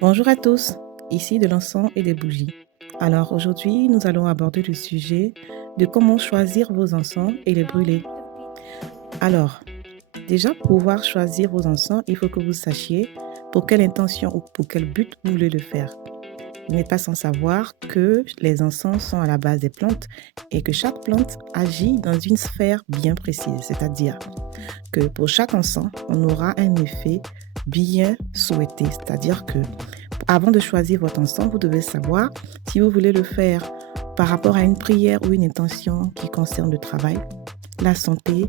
Bonjour à tous, ici de l'encens et des bougies. Alors aujourd'hui, nous allons aborder le sujet de comment choisir vos encens et les brûler. Alors, déjà pour pouvoir choisir vos encens, il faut que vous sachiez pour quelle intention ou pour quel but vous voulez le faire. Vous n'êtes pas sans savoir que les encens sont à la base des plantes et que chaque plante agit dans une sphère bien précise, c'est-à-dire que pour chaque encens, on aura un effet bien souhaité, c'est-à-dire que avant de choisir votre encens, vous devez savoir si vous voulez le faire par rapport à une prière ou une intention qui concerne le travail, la santé,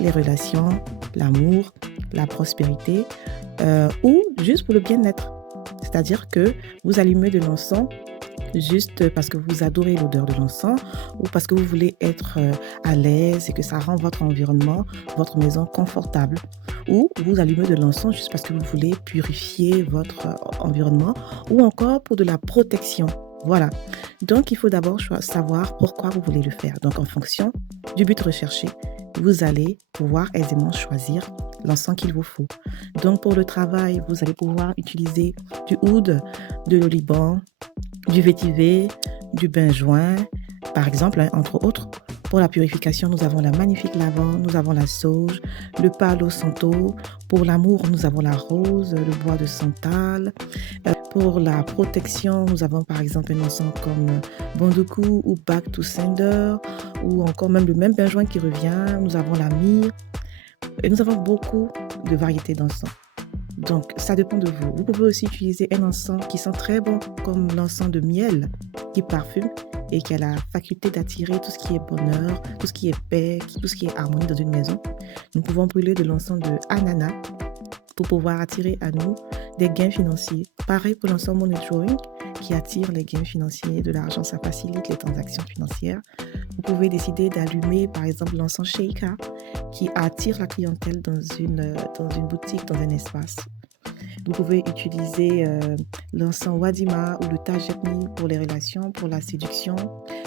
les relations, l'amour, la prospérité, ou juste pour le bien-être. C'est-à-dire que vous allumez de l'encens juste parce que vous adorez l'odeur de l'encens ou parce que vous voulez être à l'aise et que ça rend votre environnement, votre maison confortable. Ou vous allumez de l'encens juste parce que vous voulez purifier votre environnement ou encore pour de la protection. Voilà. Donc, il faut d'abord savoir pourquoi vous voulez le faire. Donc, en fonction du but recherché, vous allez pouvoir aisément choisir l'encens qu'il vous faut. Donc, pour le travail, vous allez pouvoir utiliser du oud, de l'oliban, du vétiver, du benjoin, par exemple, hein, entre autres. Pour la purification, nous avons la magnifique lavande, nous avons la sauge, le palo santo. Pour l'amour, nous avons la rose, le bois de santal. Pour la protection, nous avons par exemple un encens comme Bonduku ou Back to Sender, ou encore même le même benjoin qui revient. Nous avons la myrrhe. Et nous avons beaucoup de variétés d'encens. Donc, ça dépend de vous. Vous pouvez aussi utiliser un encens qui sent très bon, comme l'encens de miel, qui parfume et qui a la faculté d'attirer tout ce qui est bonheur, tout ce qui est paix, tout ce qui est harmonie dans une maison. Nous pouvons brûler de l'encens de ananas pour pouvoir attirer à nous des gains financiers. Pareil pour l'encens money drawing, qui attire les gains financiers, de l'argent, ça facilite les transactions financières. Vous pouvez décider d'allumer, par exemple, l'encens Sheikah, qui attire la clientèle dans une boutique, dans un espace. Vous pouvez utiliser l'encens Wadima ou le Tajepni pour les relations, pour la séduction,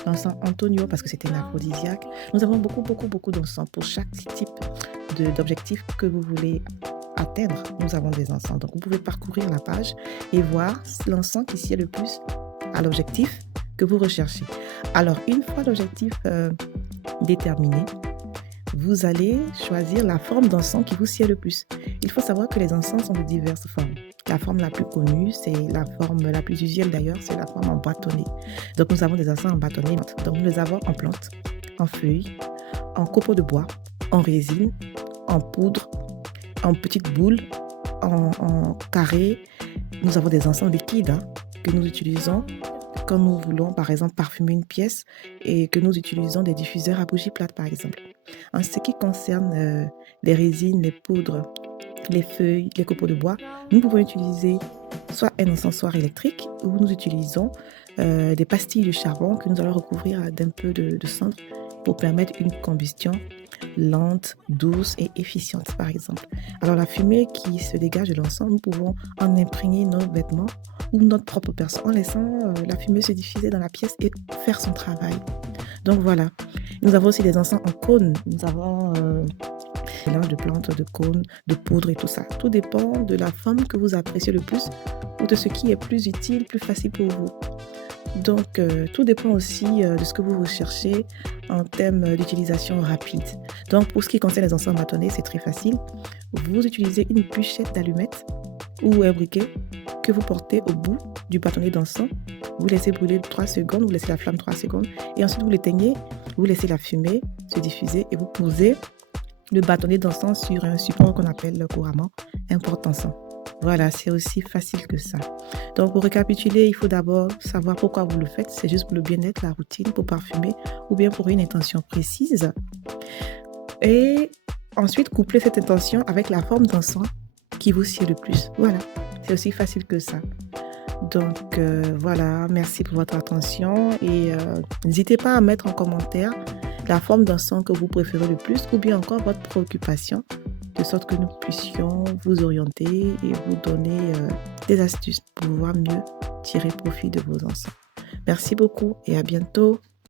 l'encens Antonio parce que c'est un aphrodisiaque. Nous avons beaucoup d'encens pour chaque type d'objectif que vous voulez atteindre. Nous avons des encens. Donc vous pouvez parcourir la page et voir l'encens qui sied le plus à l'objectif que vous recherchez. Alors une fois l'objectif déterminé, vous allez choisir la forme d'encens qui vous sied le plus. Il faut savoir que les encens sont de diverses formes. La forme la plus connue, c'est la forme la plus usuelle d'ailleurs, c'est la forme en bâtonnet. Donc nous avons des encens en bâtonnet. Donc nous les avons en plantes, en feuilles, en copeaux de bois, en résine, en poudre, en petites boules, en carré. Nous avons des encens liquides que nous utilisons quand nous voulons par exemple parfumer une pièce et que nous utilisons des diffuseurs à bougie plate par exemple. En ce qui concerne les résines, les poudres, les feuilles, les copeaux de bois, nous pouvons utiliser soit un encensoir électrique ou nous utilisons des pastilles de charbon que nous allons recouvrir d'un peu de cendre pour permettre une combustion lente, douce et efficiente par exemple. Alors la fumée qui se dégage de l'encens, nous pouvons en imprégner nos vêtements ou notre propre personne en laissant la fumée se diffuser dans la pièce et faire son travail. Donc voilà. Nous avons aussi des encens en cône. Nous avons mélange de plantes, de cônes, de poudre et tout ça. Tout dépend de la forme que vous appréciez le plus ou de ce qui est plus utile, plus facile pour vous. Donc, tout dépend aussi de ce que vous recherchez en termes d'utilisation rapide. Donc, pour ce qui concerne les encens bâtonnets, c'est très facile. Vous utilisez une bûchette d'allumettes ou un briquet que vous portez au bout du bâtonnet d'encens. Vous laissez brûler 3 secondes, vous laissez la flamme 3 secondes et ensuite vous l'éteignez, vous laissez la fumée se diffuser et vous posez le bâtonnet d'encens sur un support qu'on appelle couramment un porte-encens. Voilà, c'est aussi facile que ça. Donc, pour récapituler, il faut d'abord savoir pourquoi vous le faites. C'est juste pour le bien-être, la routine, pour parfumer ou bien pour une intention précise. Et ensuite, coupler cette intention avec la forme d'encens qui vous sied le plus. Voilà, c'est aussi facile que ça. Donc, voilà, merci pour votre attention et n'hésitez pas à mettre en commentaire la forme d'encens que vous préférez le plus ou bien encore votre préoccupation, de sorte que nous puissions vous orienter et vous donner des astuces pour pouvoir mieux tirer profit de vos encens. Merci beaucoup et à bientôt.